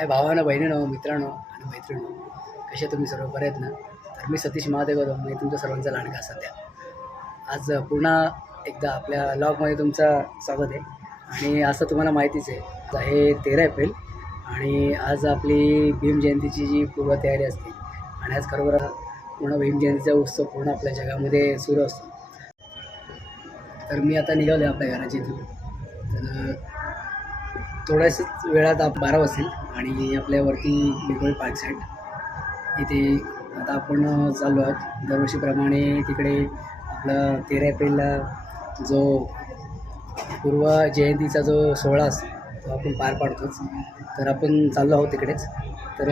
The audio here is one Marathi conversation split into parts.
भावांनो, बहिणींनो, मित्रांनो आणि मैत्रिणींनो, कसे तुम्ही सर्व बरे आहेत ना? तर मी सतीश महादेव गौतम, मी तुमच्या सर्वांचा लाडका सध्या. आज पुन्हा एकदा आपल्या ब्लॉगमध्ये तुमचं स्वागत आहे. आणि असं तुम्हाला माहितीच आहे, आज आहे 13 एप्रिल आणि आज आपली भीम जयंतीची जी पूर्वतयारी असते आणि आज खरोखर पूर्ण भीम जयंतीचा उत्सव पूर्ण आपल्या जगामध्ये सुरू असतो. तर मी आता निघालो आहे आपल्या घराच्या इथून. तर थोड्याच वेळात 12 वाजतील आणि आपल्यावरती वेगवेगळे पार्क साईड इथे आता आपण चाललो आहोत. दरवर्षीप्रमाणे तिकडे आपला 13 एप्रिलला जो पूर्व जयंतीचा जो सोहळा असतो तो आपण पार पाडतोच. तर आपण चाललो आहोत तिकडेच. तर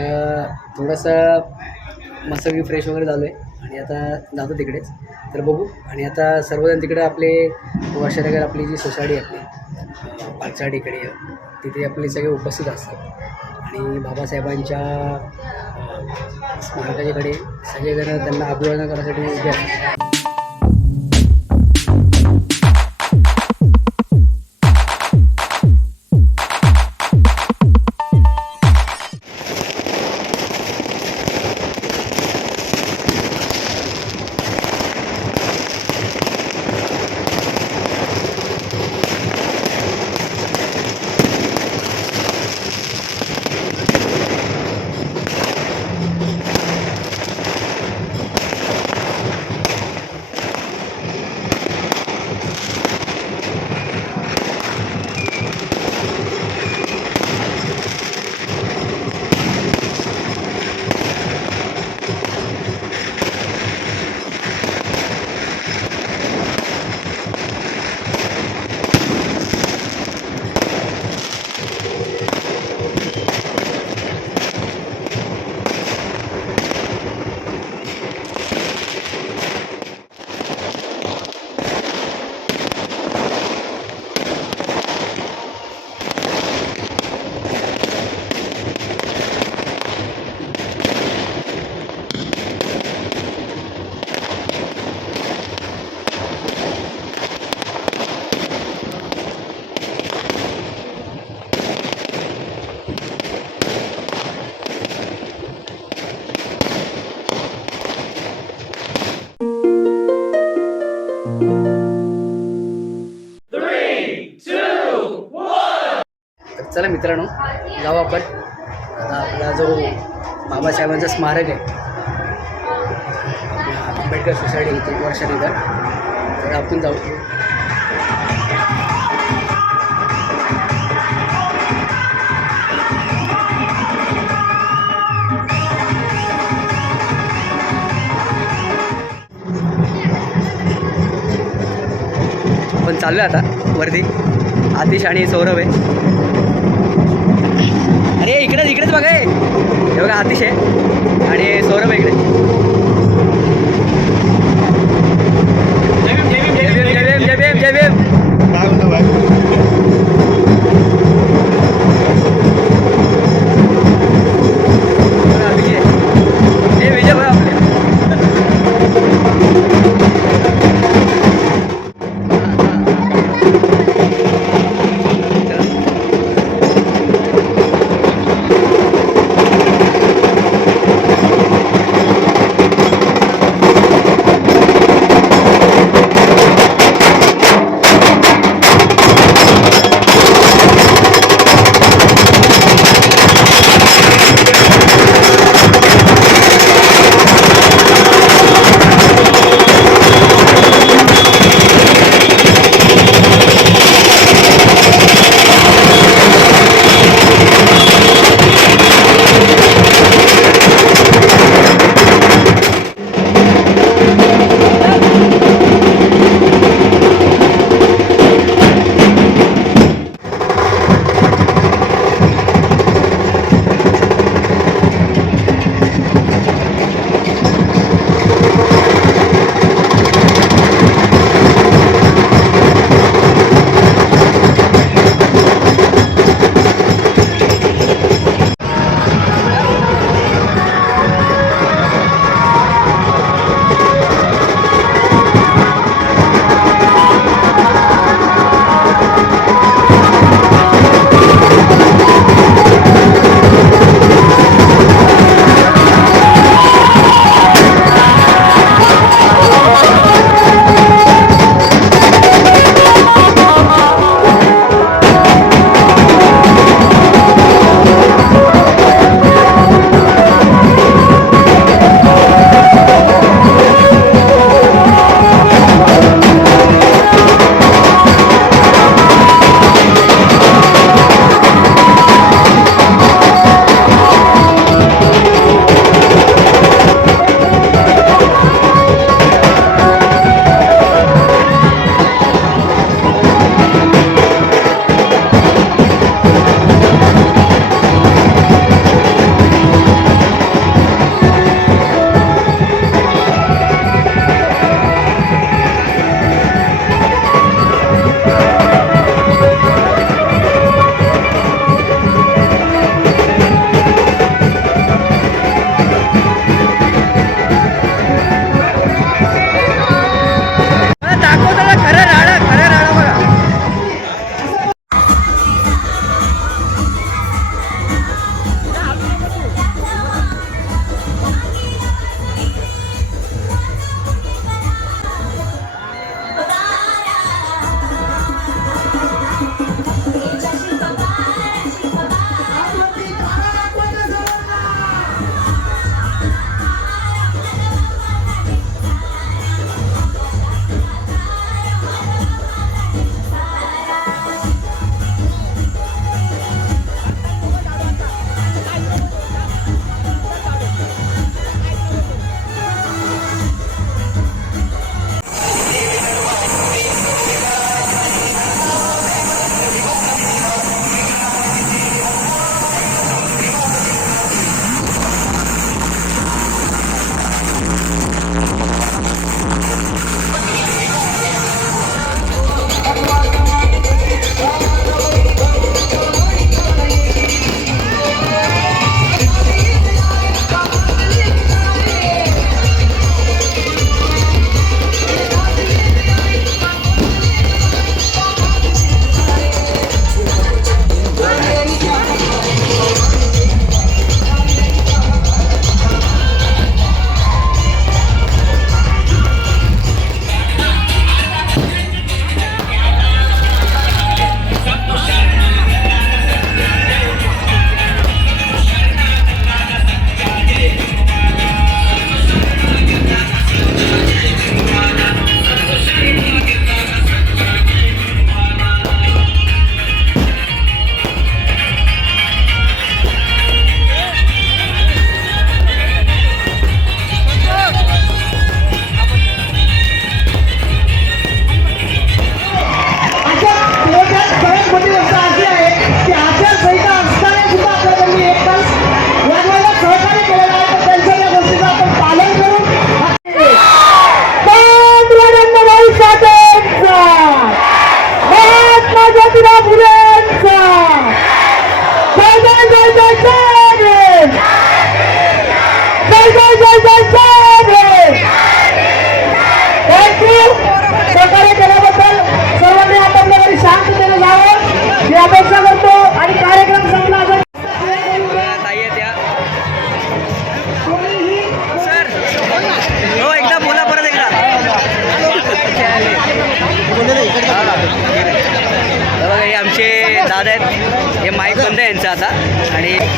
थोडंसं मस्तपैकी फ्रेश वगैरे झालो आहे आणि आता जातो तिकडेच. तर बघू. आणि आता सर्वजण तिकडे आपले वर्षानगर आपली जी सोसायटी आहे आपली पाचसाडीकडे तिथे आपले सगळे उपस्थित असतात आणि बाबासाहेबांच्या स्मारकाच्याकडे सगळेजण त्यांना अभिवादन करण्यासाठी उभे असतात. चला मित्रांनो, जाऊ आपण. आता आपला जो बाबासाहेबांचा स्मारक आहे आंबेडकर सोसायटी इथे वर्षानगर, तर आपण जाऊ. आपण चाललो आहे आता वरती. आतिश आणि सौरभ आहे. अरे इकडेच बघा. हे बघा, आतिश आहे आणि सौरभ आहे इकडे. जय भीम जय भीम. काय म्हणतो भाई?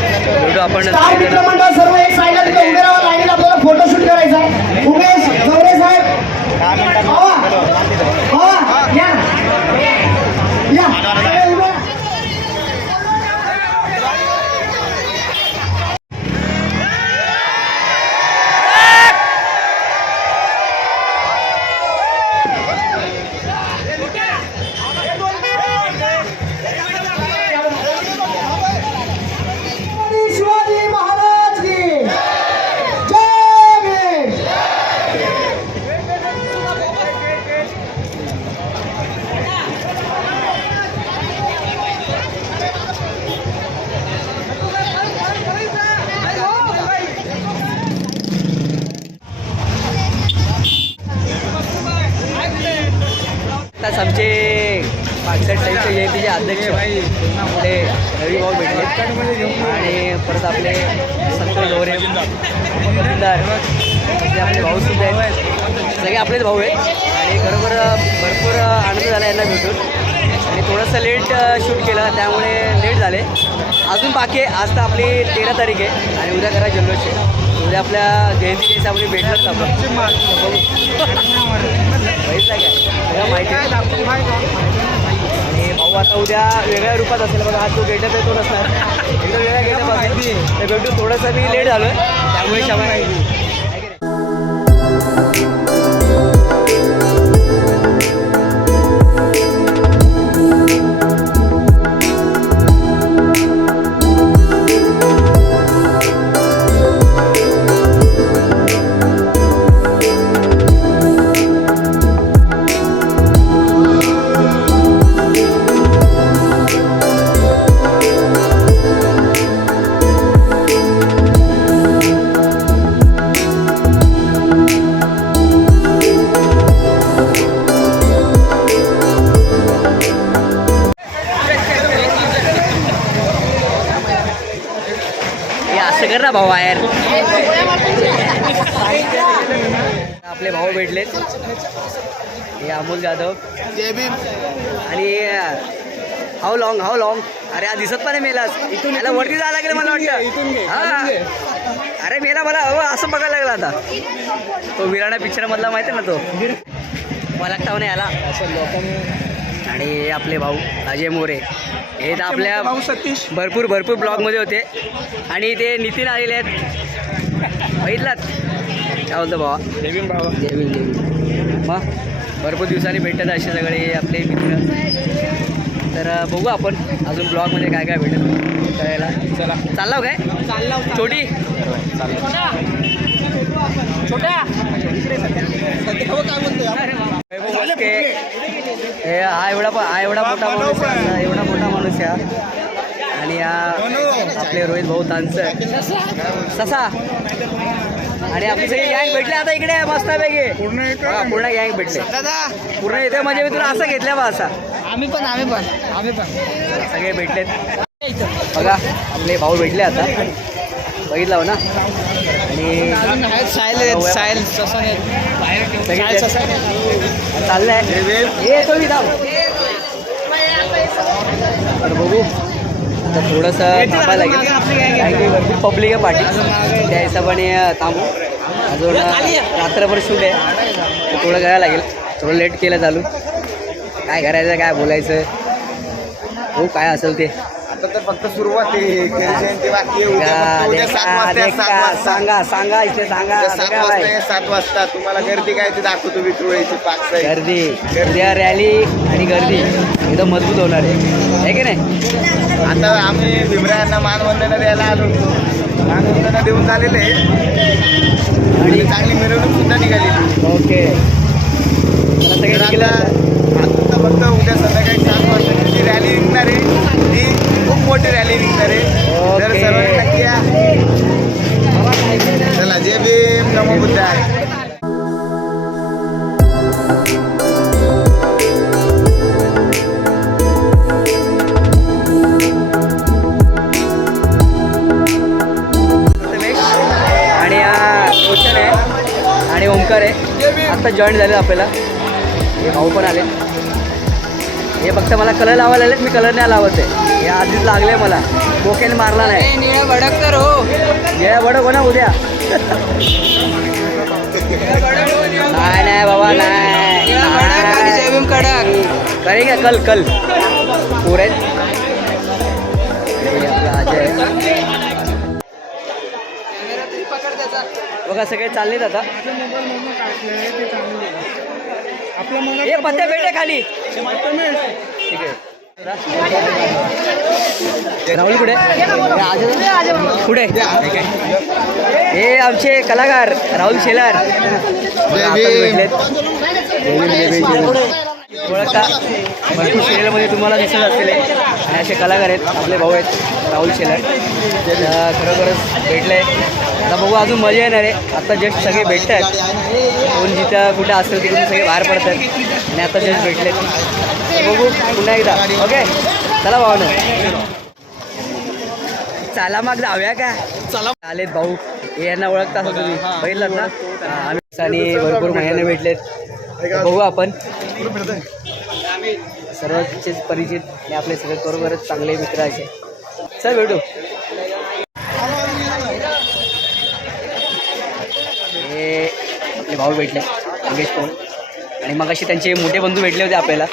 भेटू आपण स्टाफ मित्रमंडळ सर्व एक साईडला तिथे उभे राहा, लाईनीला आपल्याला फोटोशूट करायचा आहे. उमेश जवळे साहेब भावा, भावा, या या सगळे उभे राहा. शिवाजी महाराज की जय भीम. आताच आमचे पाटकर साईडचे जयंतीचे अध्यक्ष आपले रविभाऊ भेटले आणि परत आपले संतोष गौरे आमदार आपले भाऊ सुद्धा आहेत, सगळे आपलेच भाऊ आहेत आणि खरोखर भरपूर आनंद झाला यांना भेटून. आणि थोडंसं लेट शूट केलं त्यामुळे लेट झाले. अजून बाकी आहे, आज तर आपली 13 तारीख आहे आणि उद्या करा जन्मोत्सव. उद्या आपल्या जयंतीच्या हिसाबाने भेटलंच आपण माहिती आहे. आणि भाऊ आता उद्या वेगळ्या रूपात असेल बघा, आज तो गेटअप येतो नसणार, एकदम वेगळ्या गेटअप असेल. तर भेटू थोडंसं मी लेट झालो आहे त्यामुळे क्षमा माहिती. असं कर ना भाऊ बाहेर. आपले भाऊ भेटलेत, हे अमोल जाधव आणि हाऊ लॉंग. अरे हा दिसत पण नाही मेला, याला वरती जायला लागेल मला वाटतं. इथून घे. अरे मेला मला असं बघायला लागला आता. तो विराणा पिक्चर मधला माहिती आहे ना, तो बघता नाही आला असं लोकांनी. आणि आपले भाऊ अजय मोरे हे तर आपल्या भरपूर ब्लॉगमध्ये होते. आणि ते नितीन आलेले आहेत, बघितलात काय बोलतो भावा. जय भीम भावा. जय भीम. मग भरपूर दिवसांनी भेटतात असे सगळे आपले मित्र. तर बघू आपण अजून ब्लॉगमध्ये काय काय भेटेल कळायला. चला चालला काय छोटी छोटा हा एवढा मोठा माणूस आहे. आणि आपले रोहित भाऊ तांचं ससा. आणि आपली सगळी गँग भेटले आता इकडे मस्तपैकी पूर्ण गँग भेटले पूर्ण येते. म्हणजे मी तुला असं घेतलं बा असा. आम्ही पण सगळे भेटलेत बघा. आपले भाऊ भेटले आता, बघितलं हो ना. आणि अजून आहेत साहिल ससा चाललंय. बघू आता थोडंसं पब्लिक आहे पाठी अजून मागं त्या हिशोबाने थांबू. अजून रात्रभर शूट आहे, थोडं करायला लागेल. थोडं लेट केलं चालू. काय करायचं काय बोलायचं हो काय असेल ते. आता तर फक्त सुरुवात आहे. सांगा इथे सांगा. 7 वाजता तुम्हाला गर्दी काय ते दाखवतो मी. तुळईची पाच गर्दी उद्या रॅली आणि गर्दी एकदम मजबूत होणार आहे की नाही. आता आम्ही भीमरायांना मानवंदना द्यायला आलो. मानवंदना देऊन आलेले आणि चांगली मिरवणूक सुद्धा निघाली. ओके आता फक्त उद्या संध्याकाळी 7 वाजता रॅली निघणार आहे. ती खूप मोठी रॅली निघणार आहे. तर सर्वांनी नक्की या. चला जय भीम नमो बुद्धाय. आणि ओंकार आहे आत्ता जॉईन झाले आपल्याला. हे भाऊ पण आले. हे फक्त मला कलर लावायला आलेत, मी कलर नाही लावत आहे. हे आधीच लागले मला डोक्याने मारला नाही निळा भडक तर हो. हे बडक हो ना उद्या नाही नाही बाबा निळा भडक आणि नाही जैविम कडक. करेगा कल पुरे पकड त्याचा. बघा सगळे चाललेत आता हे पत्त्या भेटे खाली ठीक आहे राहुल पुढे पुढे हे आमचे कलाकार राहुल शेलार भेटलेत ओळखता सिरियलमध्ये तुम्हाला दिसत असलेले असे कलाकार आहेत आपले भाऊ आहेत राहुल शेलार खरोखरच भेटले आता बघू अजून मजा येणार आहे आता जस्ट सगळे भेटत आहेत कोण जिथं कुठं असतं तिकडून सगळे बाहेर पडतात आणि आता जस्ट भेटलेत बघू पुन्हा एकदा ओके चला भाऊ चला मग जाऊया का चला आलेत भाऊ हे यांना ओळखता असं तुम्ही बघितलं ना आणि भरपूर महिन्याने भेटलेत बघू आपण सर्वचेच परिचित आणि आपले सगळे बरोबरच चांगले मित्र असे चल भेटू हे आपले भाऊ भेटले अंगेश भाऊ आणि मग अशी त्यांचे मोठे बंधू भेटले होते आपल्याला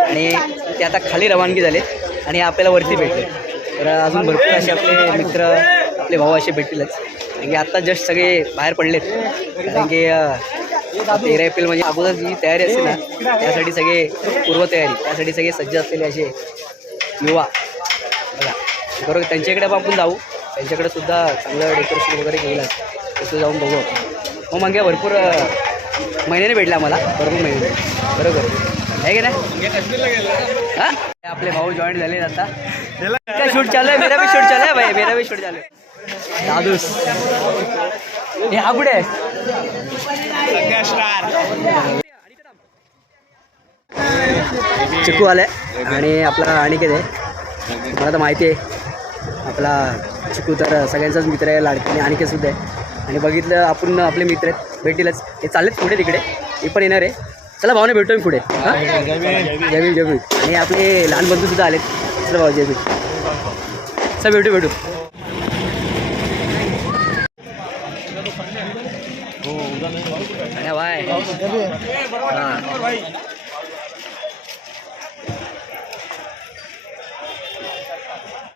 आणि ते आता खाली रवानगी झाले आणि आपल्याला वरती भेटले तर अजून भरपूर असे आपले मित्र आपले भाऊ असे भेटतीलच कारण की आत्ता जस्ट सगळे बाहेर पडलेत कारण की 13 एप्रिल म्हणजे अगोदर जी तयारी असते ना त्यासाठी सगळे पूर्वतयारी त्यासाठी सगळे सज्ज असलेले असे युवा बघा बरोबर त्यांच्याकडे आपण जाऊ त्यांच्याकडे सुद्धा चांगलं डेकोरेशन वगैरे केलेलं आहे तिथं जाऊन बघू मग मग भरपूर महिन्याने भेटला मला भरपूर महिने बरोबर आहे की नाही हां आपले भाऊ जॉईन झाले आता काय शूट चालू आहे मेरा भी शूट चालू आहे भाई मेरा भी शूट चालू आहे दादूस हे हा कुठे आहे चिकू आलाय आणि आपला अनिकेत आहे मला तर माहिती आहे आपला चिकू तर सगळ्यांचाच मित्र आहे लाडका आणि अनिकेत सुद्धा आहे आणि बघितलं आपण आपले मित्र आहेत भेटीलच हे चाललेत पुढे तिकडे हे पण येणार आहे चला भावने भेटतो मी पुढे जय आणि आपले लहान बंधू सुद्धा आलेत चला भाऊ जय चल भेटू बाय हां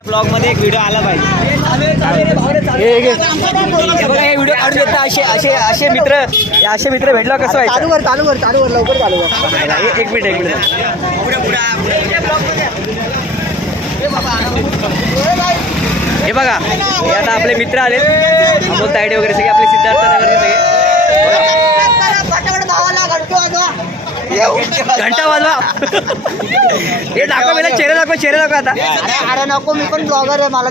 ब्लॉग मध्ये एक व्हिडिओ आला पाहिजे हे बघा हे व्हिडिओ काढून देता असे मित्र भेटला कसं व्हायचं चालू कर लवकर चालू कर एक मिनिट हे बघा हे आता आपले मित्र आले अमोल तायडे वगैरे सगळे आपले सिद्धार्थ नगर सगळे घंटा वाजवा हे दाखव मला चेहरा दाखव आता अरे नको मी पण ब्लॉगर आहे मला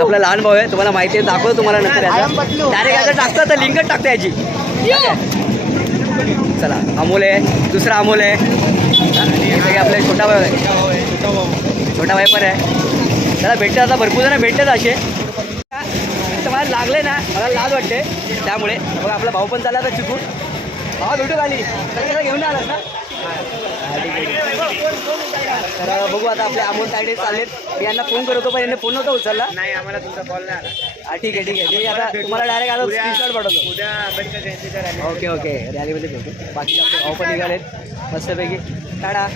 आपला लहान भाऊ आहे तुम्हाला माहिती आहे दाखव तुम्हाला नंतर याचा डायरेक्ट आता टाकतं तर लिंकच टाकतं याची चला अमोल आहे दुसरा अमोल आहे हे आपले छोटा भाऊ आहे छोटा भाई पण आहे त्याला भेटतात आता भरपूर जण भेटतात असे मला लागले ना मला लाज वाटते त्यामुळे मग आपला भाऊ पण चालला आता चिकू भाऊ भेटू खाली घेऊन आलास ना तर बघू आता आपले अमोल तायडे चाललेत मी यांना फोन करतो पण यांनी फोन नव्हता उचलला नाही आम्हाला तुमचा कॉल नाही आला ठीक आहे मी आता तुम्हाला डायरेक्ट आता स्क्रीनशॉट पाठवतो उद्या दत्त जयंतीच्या रॅली ओके रॅलीमध्ये भेटू बाकी आपले भाऊ पण निघालेत मस्तपैकी टाटा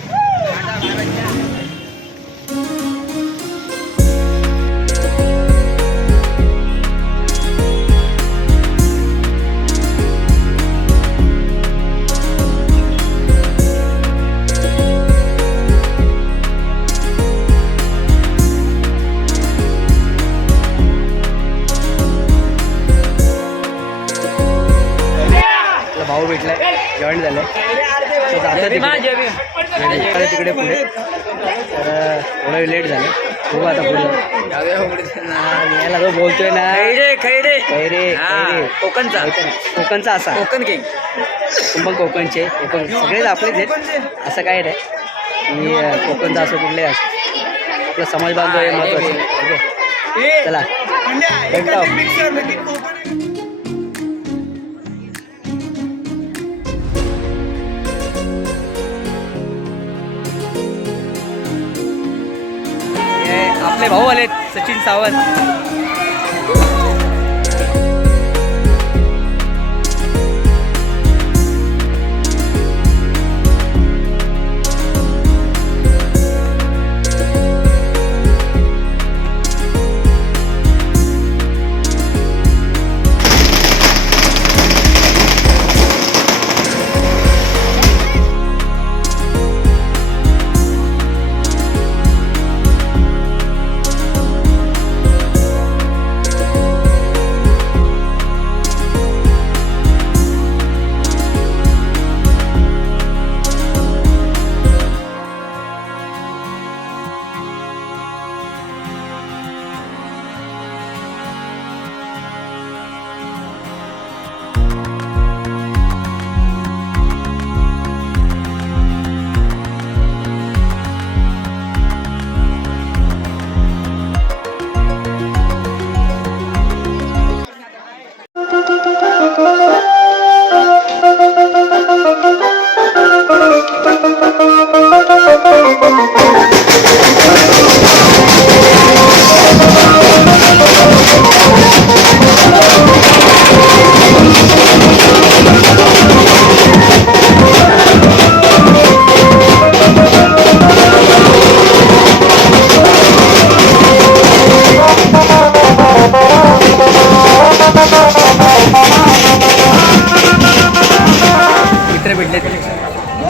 भाऊ भेटलाय जॉईन झालाय तिकडे पुढे तर थोडं लेट झालं बघू आता पुढे याला तो बोलतोय ना खैरे कोकणचा असा कोकण केक पण कोकणचे सगळेच आपलेच आहेत असं काय नाही की कोकणचा असं कुठलंही असं आपला समाज बांधव आहे महत्त्वाचं चला आपले भाऊ आलेत सचिन सावंत.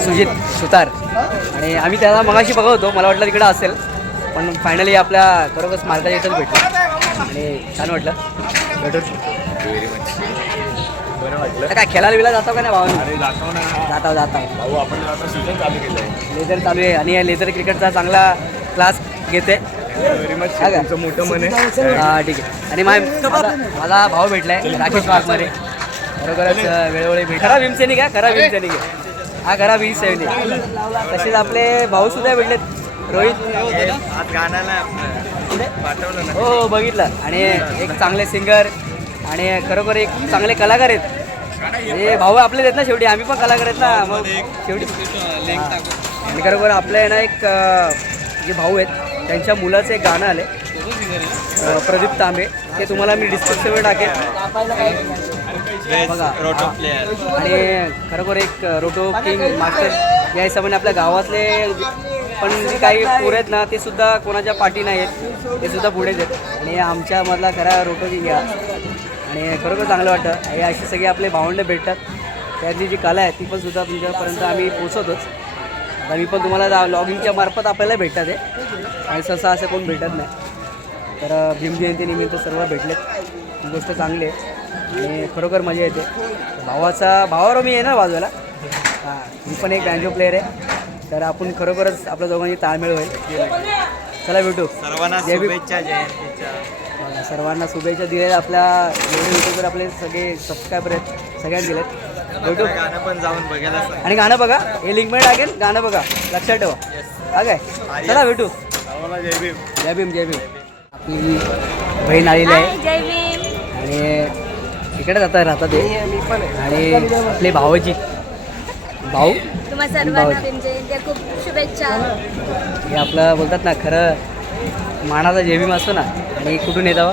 सुजित सुतार आणि आम्ही त्याला मगाशी बघवतो, मला वाटलं तिकडं असेल, पण फायनली आपल्या बरोबर मार्गाच्या इथंच भेटलं आणि छान वाटलं भेटून. बरं वाटलं. काय खेळायला बिला जातो का नाही भावानी? जाता लेझर चालू आहे आणि या लेझर क्रिकेटचा चांगला क्लास घेते. तुमचं मोठं मन आहे. हां ठीक आहे. आणि माझा भाऊ भेटलाय राकेश वाघमारे, बरोबरच वेळोवेळी भेट. खरा भीमसेनी का? खरा भीमसेनी का? हा खरा भीमसेनी. तसेच आपले भाऊ सुद्धा भेटलेत, रोहित. आज गाण्याला पाठवलं ना. हो बघितलं. आणि एक चांगले सिंगर आणि खरोखर एक चांगले कलाकार आहेत. हे भाऊ आपलेच आहेत ना शेवटी, आम्ही पण कलाकार आहेत ना मग शेवटी. आणि खरोखर आपलं आहे ना एक जे भाऊ आहेत त्यांच्या मुलाचं एक गाणं आले, प्रदीप तांबे, ते तुम्हाला मी डिस्क्रिप्शनवर टाकेन बघा. आणि खरोखर एक रोटो किंग मास्टर या हिशोबाने आपल्या गावातले पण जे काही पोरं आहेत ना ते सुद्धा कोणाच्या पाठी नाही आहेत, ते सुद्धा पुढेच आहेत. आणि आमच्यामधला खरा रोटो किंग या. आणि खरोखर चांगलं वाटतं हे अशी सगळी आपले भावंडं भेटतात. त्यातली जी कला आहे ती पण सुद्धा तुमच्यापर्यंत आम्ही पोचवतोच. आता मी पण तुम्हाला लॉगिंगच्या मार्फत आपल्याला भेटतात आहे आणि सहसा असं कोण भेटत नाही. तर भीमजयंतीनिमित्त सर्व भेटलेत, ही गोष्ट चांगली आहे आणि खरोखर मजा येते. भावावर मी येणार वाजवायला. हां मी पण एक बँजो प्लेअर आहे, तर आपण खरोखरच आपल्या दोघांची ताळमेळ होईल. चला भेटू. सर्वांना जय भीम. शुभेच्छा जयंतीच्या. मला सर्वांना शुभेच्छा दिल्या. आपल्या एवढे यूट्यूबवर आपले सगळे सबस्क्रायबर आहेत, सगळ्यांना दिलेत. भेटू. गाणं पण जाऊन बघायला सांग. आणि गाणं बघा, हे लिंकमध्ये टाकेन, गाणं बघा, लक्षात ठेवा. हा काय? चला भेटू. जय भीम. जय भीम जय भीम. आपली बहीण आलेली आहे आणि इकडे राहतात ते. आणि आपले भावाची भाऊ तुम्हा सर्वांना भीमजयंती खूप शुभेच्छा. हे आपलं बोलतात ना खरं मानाचा जय भीम असतो ना. आणि कुठून येतावा?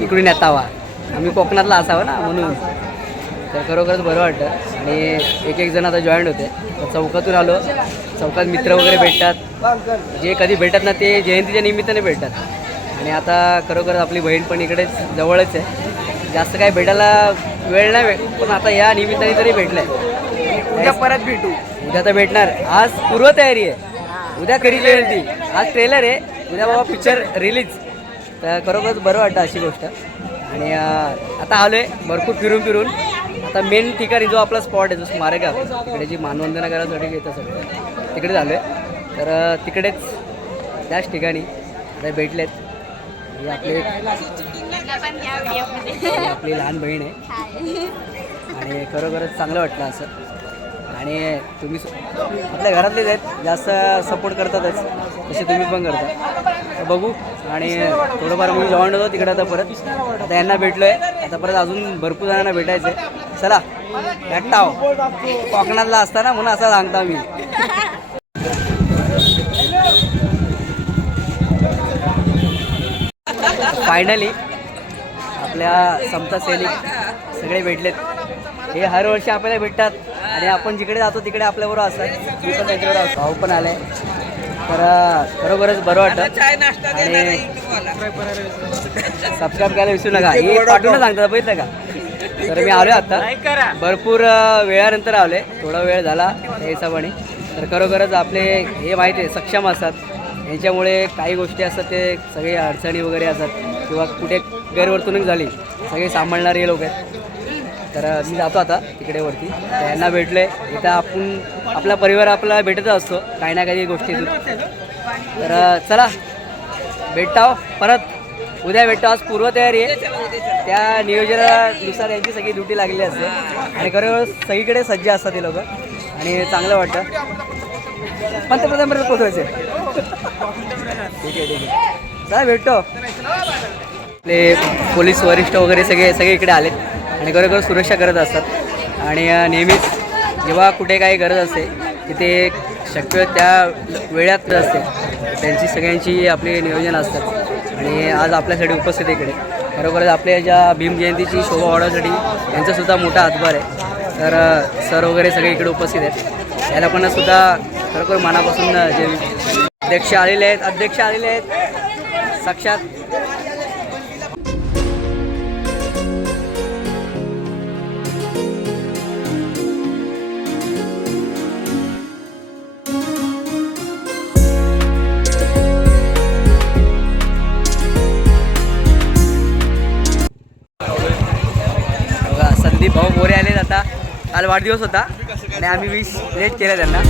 इकडून येतावा. आम्ही कोकणातला असावं ना म्हणून. तर खरोखरच बरं वाटतं. आणि एक जण आता जॉईंट होते, तर चौकातून आलो. चौकात मित्र वगैरे भेटतात, जे कधी भेटत ना ते जयंतीच्या निमित्ताने भेटतात. आणि आता खरोखर आपली बहीण पण इकडेच जवळच आहे. जास्त काही भेटायला वेळ नाही पण आता या निमित्ताने तरी भेटलं आहे. उद्या परत भेटू. उद्या तर भेटणार. आज पूर्वतयारी आहे, उद्या खरी जयंती. आज ट्रेलर आहे, उद्या बाबा पिक्चर रिलीज. तर खरोखरच बरं वाटतं अशी गोष्ट. आणि आता आलो आहे भरपूर फिरून. आता मेन ठिकाणी जो आपला स्पॉट आहे जो स्मारक आहे तिकडे जी मानवंदना करायसाठी येतं सगळं तिकडे झालो आहे. तर तिकडेच त्याच ठिकाणी आता भेटलेत. ही आपली लहान बहीण आहे आणि खरोखरच चांगलं वाटलं असं. आणि तुम्ही आपल्या घरातलेच आहेत, जास्त सपोर्ट करतातच, तसे तुम्ही पण करता. तर बघू. आणि थोडंफार मी जॉईन होतो तिकडे. आता परत आता यांना भेटलो आहे, आता परत अजून भरपूर जणांना भेटायचं आहे. चला भेटाव. कोकणातला असताना म्हणून असं सांगता मी. फायनली आपल्या समता सैनिक सगळे भेटलेत. हे हर वर्षी आपल्याला भेटतात आणि आपण जिकडे जातो तिकडे आपल्याबरोबर असतात. मी पण त्यांच्याबरोबर असतो. भाऊ पण आले तर खरोखरच बरं वाटतं. चाय नाश्ता देणार आहे सबस्क्राईब करायला विसरू नका. हे पाठवून सांगतात बघितलं का. तर मी आलो आता भरपूर वेळानंतर आले. थोडा वेळ झाला त्या हिशोबाने. तर खरोखरच आपले हे माहिती आहे सक्षम असतात. यांच्यामुळे काही गोष्टी असतात ते सगळे अडचणी वगैरे असतात किंवा कुठे गैरवर्तणूक झाली सगळे सांभाळणारे लोक आहेत. तर मी जातो आता तिकडे वरती त्यांना भेटले. इथं आपण आपला परिवार आपला भेटतच असतो काही ना काही गोष्टीतून. तर चला भेटतो परत उद्या भेटतो. आज पूर्वतयारी आहे त्या नियोजनानुसार यांची सगळी ड्युटी लागलेली असते आणि खरं सगळीकडे सज्ज असतात ते लोक आणि चांगलं वाटतं. पंतप्रधानपर्यंत पोचवायचं आहे. ठीक आहे चला भेटतो. आपले पोलीस वरिष्ठ वगैरे सगळे इकडे आलेत आणि खरोखर सुरक्षा करत असतात आणि नेहमीच जेव्हा कुठे काही गरज असते तिथे शक्य त्या वेळात असते त्यांची सगळ्यांची आपले नियोजन असतात आणि आज आपल्यासाठी उपस्थित आहे इकडे. खरोखरच आपल्या ज्या भीम जयंतीची शोभा वाढवण्यासाठी यांचासुद्धा मोठा हातभार आहे. तर सर वगैरे सगळे इकडे उपस्थित आहेत. त्या लोकांनासुद्धा खरोखर मनापासून जे अध्यक्ष आलेले आहेत साक्षात. संदीप भाऊ मोरे आले. आता काल वाढदिवस होता आणि आम्ही विश लेट केलं त्यांना.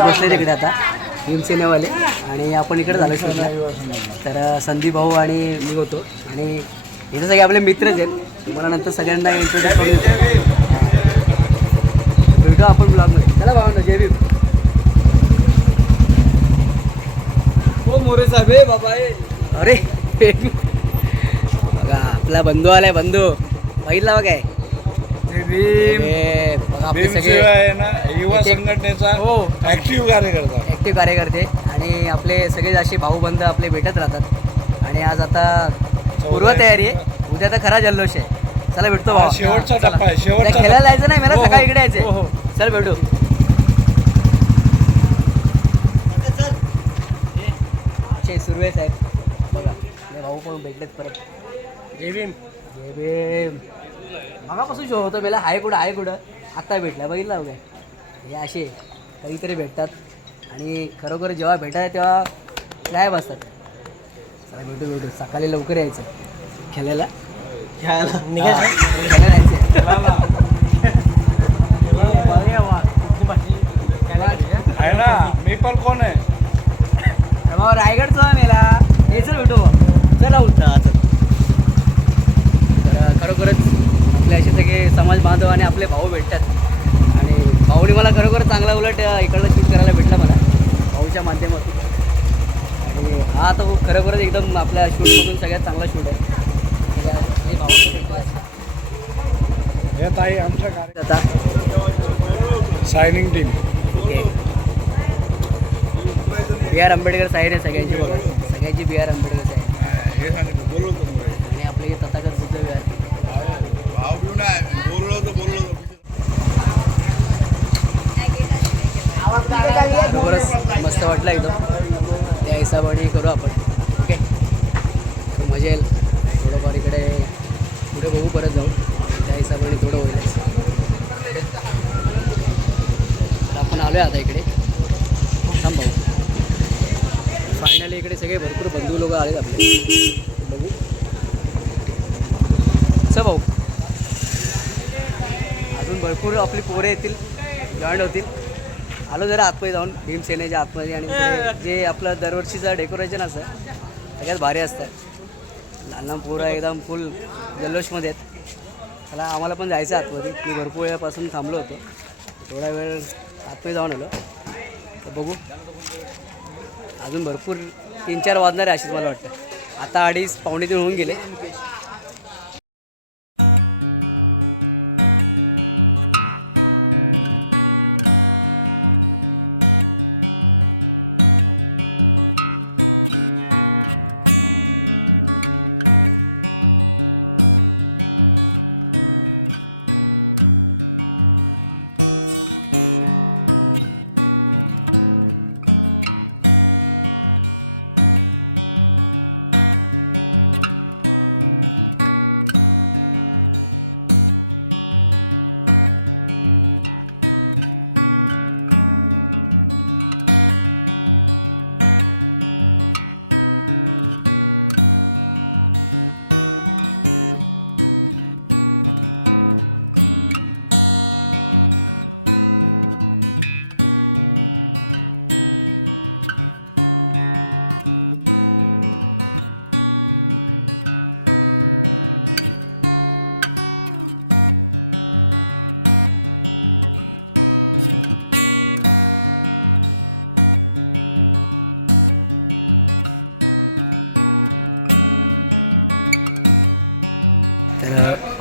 बसले तिकडे आता भीमसेनेवाले आणि आपण इकडे झालो शोधला. तर संदीप भाऊ आणि मी होतो आणि इथे सगळे आपले मित्रच आहेत. तुम्हाला नंतर सगळ्यांना इंट्रोड्यूस करून देतो. भेटू आपण ब्लॉगमध्ये. चला भाऊ जय भीम. हो मोरे साहेब हे बाबा अरे बघा आपला बंधू आलाय. बंधू बघितला बघा काय आपले सगळे युवा संघटनेचा ऍक्टिव्ह कार्यकर्ते आणि आपले सगळे असे भाऊबंध आपले भेटत राहतात. आणि आज आता पूर्वतयारी आहे. उद्या तर खरा जल्लोष आहे. चला भेटतो भाऊ. शेवटचा टप्पा आहे. शेवटचा खेळायला जायचं नाही मला सकाळी इकडे यायचंय. चल भेटू. सुर्वे साहेब बघा आपले भाऊ पण भेटलेत परत. जय भीम. जय भीम. मगापासून शो होतो मला हाय कुठं आत्ता भेटला बघितला काय. हे असे काहीतरी भेटतात आणि खरोखर जेव्हा भेटाय तेव्हा गायब असतात. चला भेटू सकाळी लवकर यायचं खेळायला आहे ना. मी पण कोण आहे भाऊ रायगडचा मेला हे चल भेटू चल राहून. तर खरोखरच आपले असे सगळे समाज बांधव आणि आपले भाऊ भेटतात आणि भाऊने मला खरोखर चांगला उलट इकडलं शूट करायला भेटला मला भाऊच्या माध्यमातून. आणि हा तो खरोखरच एकदम आपल्या शूटमधून सगळ्यात चांगला शूट आहे. हे भाऊचं भेटतात आमच्या आता सायनिंग टीम. बी आर आंबेडकर साईन आहे सगळ्यांची. बघा सगळ्यांची बी आर आंबेडकर साईन. मस्त वाटलं एकदम. त्या हिशोबाने करू आपण. ओके, तर मजा येईल. थोडंफार इकडे पुढे बघू, परत जाऊ. त्या हिशोबाने थोडं होईल. आपण आलो आहे आता इकडे. थांब भाऊ. फायनली इकडे सगळे भरपूर बंधू लोक आलेत आपले. बघू च भाऊ, अजून भरपूर आपली पोरं येतील, जॉईंट होतील. आलो जरा आतमध्ये जाऊन भीमसेनेच्या आतमध्ये. आणि इकडे जे आपलं दरवर्षीचं डेकोरेशन असतं सगळ्यात भारी असतं. लहान लहान पोरं एकदम फुल जल्लोषमध्ये आहेत. त्याला आम्हाला पण जायचं आतमध्ये. मी भरपूर वेळापासून थांबलो होतो. थोडा वेळ आतमध्ये जाऊन आलो. तर बघू, अजून भरपूर 3-4 वाजणार आहे अशीच मला वाटतं. आता 2:30-2:45 होऊन गेले.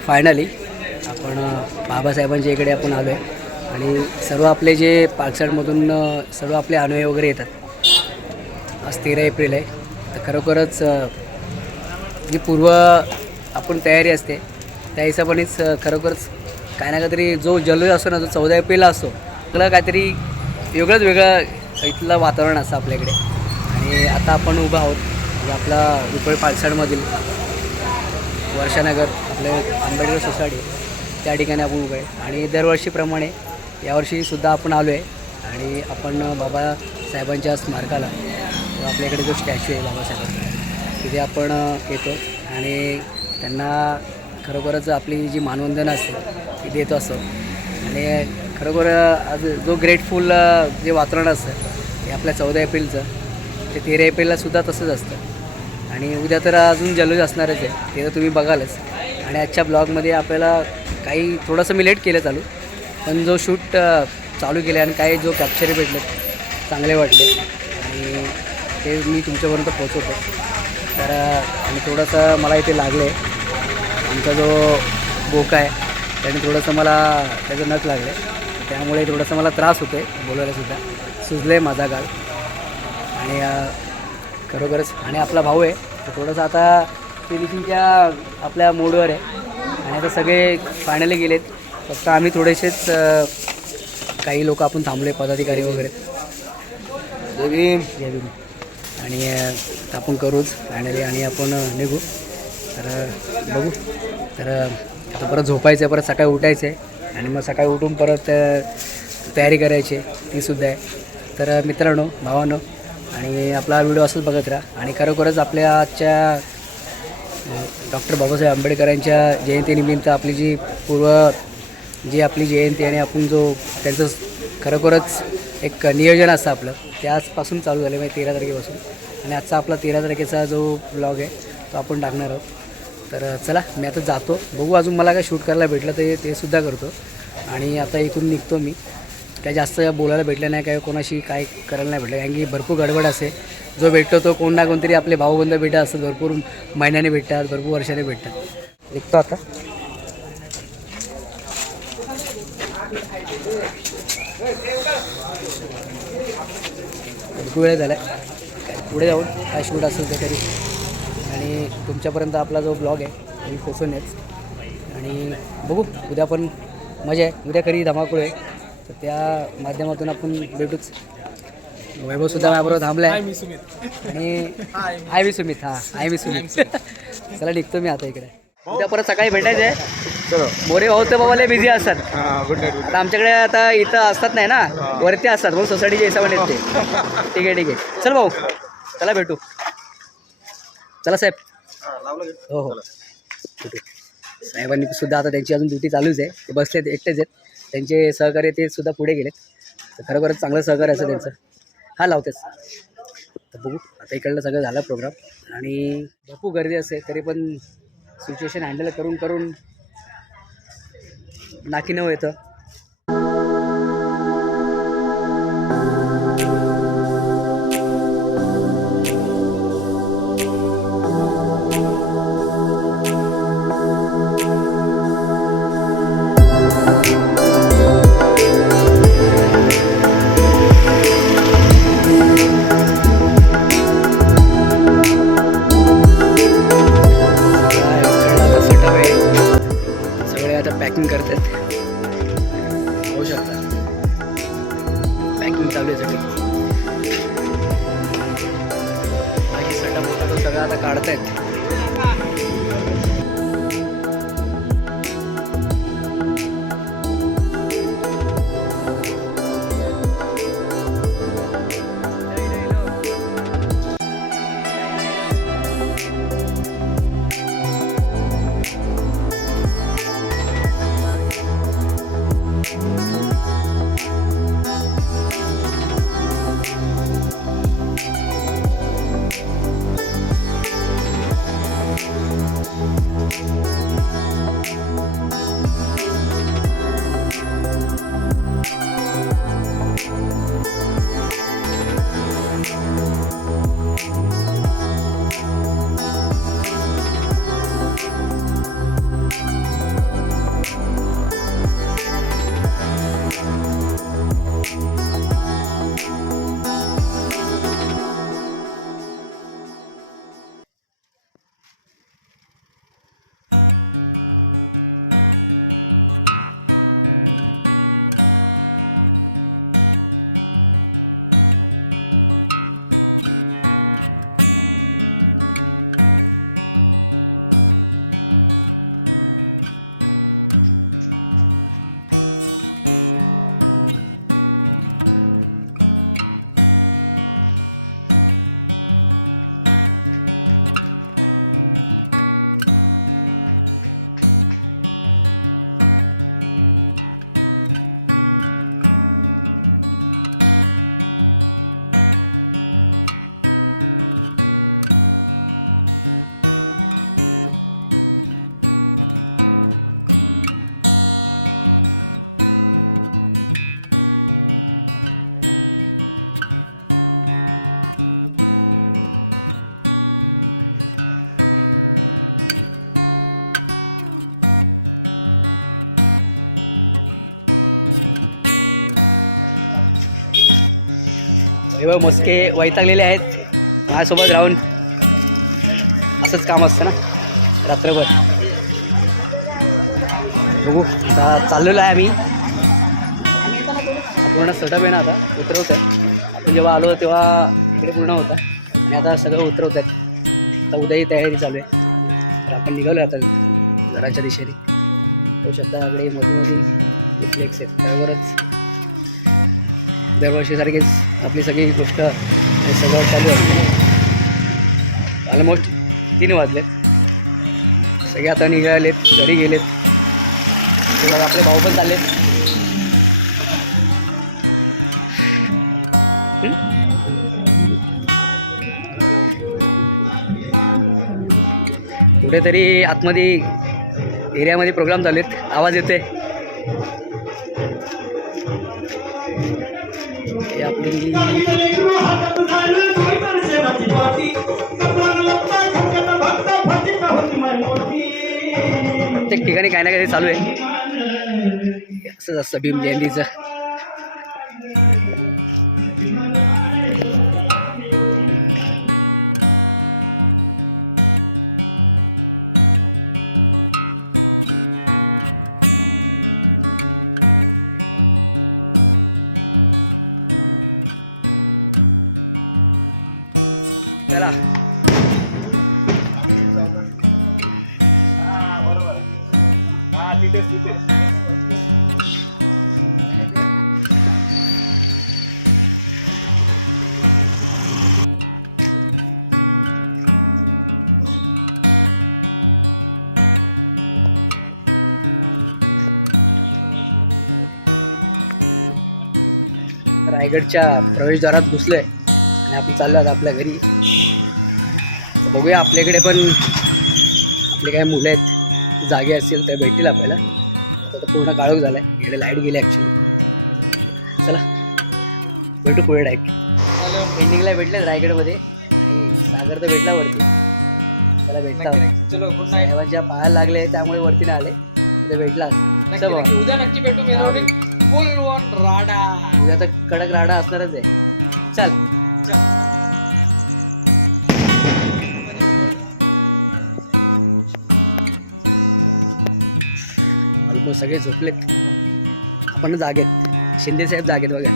फायनली आपण बाबासाहेबांच्या इकडे आपण आलो आहे. आणि सर्व आपले जे पालसाडमधून सर्व आपले अनुयायी वगैरे येतात. आज 13 एप्रिल आहे. तर खरोखरच जी पूर्व आपण तयारी असते त्या हिशोबानेच खरोखरच काय ना काहीतरी जो जल्लोष असतो ना, जो 14 एप्रिलला असतो, त्याला काहीतरी वेगळं इथलं वातावरण असतं आपल्याकडे. आणि आता आपण उभं आहोत म्हणजे आपला रुपये पालसाडमधील वर्षानगर आपले आंबेडकर सोसायटी, त्या ठिकाणी आपण उभं आहे. आणि दरवर्षीप्रमाणे यावर्षीसुद्धा आपण आलो आहे. आणि आपण बाबासाहेबांच्या स्मारकाला, आपल्याकडे जो स्टॅच्यू आहे बाबासाहेबांचा, तिथे आपण येतो आणि त्यांना खरोखरच आपली जी मानवंदना असते ती देतो असतो. आणि खरोखर आज जो ग्रेटफुल जे वातावरण असतं हे आपल्या 14 एप्रिलचं, ते 13 एप्रिललासुद्धा तसंच असतं. आणि उद्या तर अजून जल्लोष असणारच आहे, ते तर तुम्ही बघालच. आणि आजच्या ब्लॉगमध्ये आपल्याला काही थोडंसं मी लेट केलं चालू, पण जो शूट चालू केला आणि काही जो कॅप्चर भेटले चांगले वाटले आणि ते मी तुमच्यापर्यंत पोहोचवतो. तर आणि थोडंसं मला इथे लागलं आहे, आमचा जो बोका आहे त्याने थोडंसं मला त्याचं नख लागलं आहे, त्यामुळे थोडंसं मला त्रास होतो आहे बोलायलासुद्धा. सुजलं आहे माझा गाल. आणि खरोखरच आणि आपला भाऊ आहे तर थोडंसं आता फिनिशिंगच्या आपल्या मोडवर आहे. आणि आता सगळे फायनली गेलेत, फक्त आम्ही थोडेसेच काही लोक आपण थांबले, पदाधिकारी वगैरे. जय भीम. जय भीम. आणि आपण करूच फायनली आणि आपण निघू. तर बघू. तर आता परत झोपायचं आहे, परत सकाळी उठायचं आहे आणि मग सकाळी उठून परत तयारी करायची तीसुद्धा आहे. तर मित्रांनो, भावांनो, आणि आपला व्हिडिओ असंच बघत राहा. आणि खरोखरच आपल्या आजच्या डॉक्टर बाबासाहेब आंबेडकरांच्या जयंतीनिमित्त आपली जी जी आपली जयंती आणि आपण जो त्यांचं खरोखरच एक नियोजन असतं आपलं, त्याचपासून चालू झालं म्हणजे 13 तारखेपासून. आणि आजचा आपला 13 तारखेचा जो ब्लॉग आहे तो आपण टाकणार आहोत. तर चला, मी आता जातो. बघू अजून मला काय शूट करायला भेटलं तर ते सुद्धा करतो. आणि आता इथून निघतो मी. काय जास्त बोलायला भेटलं नाही, काय कोणाशी काय करायला नाही भेटलं, कारण की भरपूर गडबड असते. जो भेटतो तो कोण ना कोणतरी आपले भाऊबंद भेटत असतात, भरपूर महिन्याने भेटतात, भरपूर वर्षाने भेटतात. निघतो आता. भरपूर वेळ झाला आहे, पुढे जाऊन काय शूट असेल तर तरी. आणि तुमच्यापर्यंत आपला जो ब्लॉग आहे मी पोचवण्याच. आणि बघू उद्या पण मजा आहे, उद्या कधी धमाकूळ आहे, तर त्या माध्यमातून आपण भेटूच. वैभव सुद्धा माझ्याबरोबर थांबलाय हाय मी सुमित. आणि हाय आय व्ही सुमित. हा आय व्ही सुमित. चला निघतो मी आता इकडे. उद्या परत सकाळी भेटायचं आहे. मोरे भाऊ तर बाबा लय बिझी असतात. आता आमच्याकडे आता इथं असतात नाही ना, वरती असतात मग सोसायटीच्या हिशोबाने येते. ठीक आहे ठीक आहे. चल भाऊ चला भेटू. चला साहेब. हो हो भेटू. साहेबांनी सुद्धा आता त्यांची अजून ड्युटी चालूच आहे. ते बसलेत एकटेच आहेत. त्यांचे सहकार्य ते सुद्धा पुढे गेलेत. तर खरोखरच चांगलं सहकार्य असं त्यांचं. हा लावतेच. तर बघू आता इकडलं सगळं झालं प्रोग्राम आणि भरपूर गर्दी असते तरी पण सिच्युएशन हँडल करून करून नाकीनऊ येतं. पॅकिंग करतात. होऊ शकता पॅकिंग चालू आहे सगळी. आणि सेटअप होता तो सगळं आता काढतायत. वैभव मस्के वैतागलेले आहेत. माझ्यासोबत राहून असंच काम असतं ना रात्रभर. बघू चाललेलो आहे आम्ही. पूर्ण सेटअप आहे ना आता उतरवत आहे. आपण जेव्हा आलो तेव्हा इकडे पूर्ण होता आणि आता सगळं उतरवत आहेत. आता उद्याही तयारी चालू आहे. तर आपण निघालो आता घराच्या दिशेने. होऊ शकता आपले मोठी फ्लेक्स आहेत त्यावरच दरवर्षीसारखीच आपली सगळी गोष्ट सगळं चालू आहे. ऑलमोस्ट 3 वाजले. सगळे आता निघालेत घरी गेलेत. तेव्हा आपले भाऊ पण चाललेत. कुठेतरी आतमध्ये एरियामध्ये प्रोग्राम चालू आहेत. आवाज येते. आपली प्रत्येक ठिकाणी काही ना काही चालू आहे. असंच असतं भीम जयंतीचं. नांदेडच्या प्रवेशद्वारात घुसलो आहे आणि आपण चाललो आहोत आपल्या घरी. बघूया आपल्याकडे पण आपले काय मुलं आहेत जागे असतील तर भेटतील आपल्याला. आता पूर्ण काळोख झाला आहे, इकडे लाईट गेली ॲक्च्युली. चला भेटू पुढे डायरेक्ट. पेंटिंगला भेटले रायगडमध्ये आणि सागर तर भेटला वरती. त्याला भेटला साहेबांच्या पाहायला लागले त्यामुळे वरती नाही आले. ते भेटला उद्या नक्की भेटू मेरावरी. फुल राडा. आता कडक राडा असणारच आहे. चल सगळे झोपलेत, आपण जागेत. शिंदे साहेब जागेत बघा,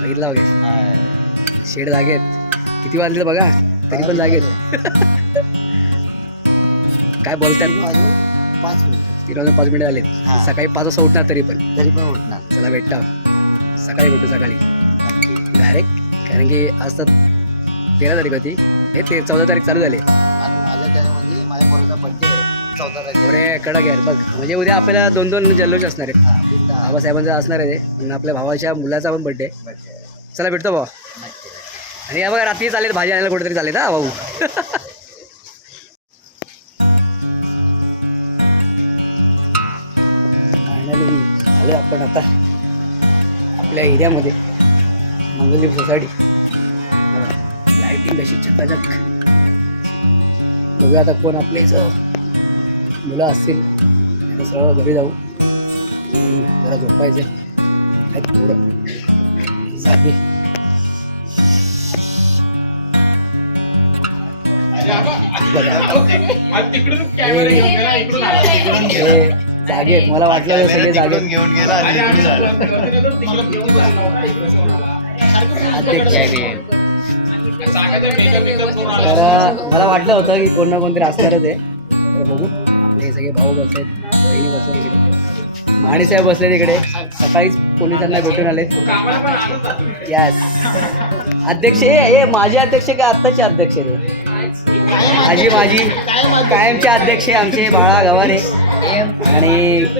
बघितला वगैरे शेड जागेत. किती वाजले बघा तरी पण जागेत. काय बोलतात 5 मिनिटं झाले. सकाळी 5 वाजता उठणार तरी पण उठणार. चला भेटता सकाळी भेटू सकाळी डायरेक्ट. कारण की आज तर 13 तारीख होती, हे 14 तारीख चालू झाले. आणि माझ्या टायमामध्ये माझ्या मुलाचा बड्डे 14 तारखेला. पुढे कडक आहे बघ. म्हणजे उद्या आपल्याला 2 जल्लोष असणार आहेत. बाबासाहेबांचा असणार आहे ते आणि आपल्या भावाच्या मुलाचा पण बड्डे. चला भेटतो भाऊ. आणि या बघा रात्री चालेल भाजी आणायला कुठेतरी चालेल हा भाऊ. आपण आता आपल्या एरियामध्ये अंगोली सोसायटी लाईटिंग कशी छपाछप. बघूया आता कोण आपले मुलं असतील सरळ घरी जाऊ. जरा झोपायचं. मला वाटलं तिकडून घेऊन गेला आणि इकडे झालं. मला वाटलं होतं की कोण ना कोणतरी असणारच आहे. तर बघू हे सगळे भाऊ बसले, बहिणी बसले, आणि साहेब बसले तिकडे. सकाळीच पोलिसांना भेटून आले. यस अध्यक्ष हे माझे अध्यक्ष का आत्ताचे अध्यक्ष आहे? माझी कायमचे अध्यक्ष आमचे बाळा गव्हाणे आणि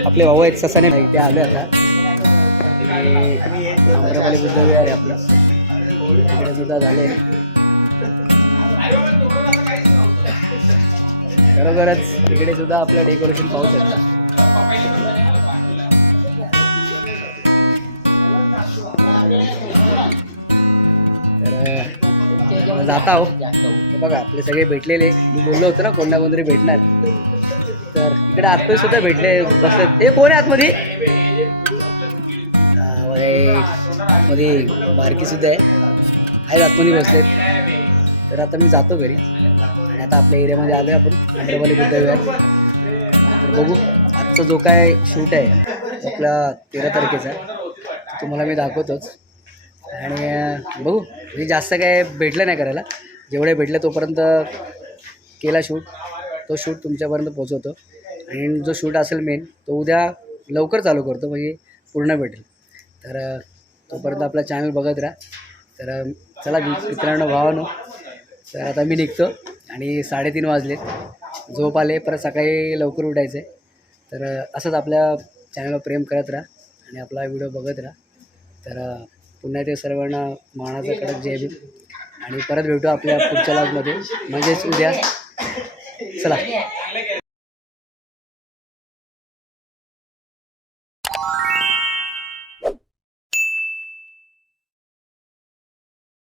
आपले भाऊ आहेत ससाने ते आले आता. खरोखरच इकडे सुद्धा आपलं डेकोरेशन पाहू शकता. जाता हो बघा आपले सगळे भेटलेले. बोललं होतं ना कोण ना कोणतरी भेटणार. तर इकडे आतमध्ये सुद्धा भेटले बसले. हे कोण आहे आतमध्ये? आतमध्ये बारकी सुद्धा आहे आतमध्ये बसले. तर आता मी जातो घरी आणि आता आपल्या एरियामध्ये आलो आपण बघू. आजचा जो काय शूट आहे आपला 13 तारखेचा तुम्हाला मी दाखवतोच. आणि बघू म्हणजे जास्त काय भेटलं नाही करायला. जेवढे भेटले तोपर्यंत केला शूट. तो शूट तुमच्यापर्यंत पोचवतो आणि जो शूट असेल मेन तो उद्या लवकर चालू करतो म्हणजे पूर्ण भेटेल. तर तोपर्यंत आपला चॅनल बघत राहा. तर चला मित्रांनो भावानो, तर आता मी निघतो आणि 3:30 वाजले. झोप आले, परत सकाळी लवकर उठायचं आहे. तर असंच आपल्या चॅनलवर प्रेम करत राहा आणि आपला व्हिडिओ बघत राहा. तर पुन्हा ते सर्वांना मानाचा कडक जय भीम आणि परत भेटू आपल्या पुढच्या व्लॉगमध्ये म्हणजेच उद्या. चला.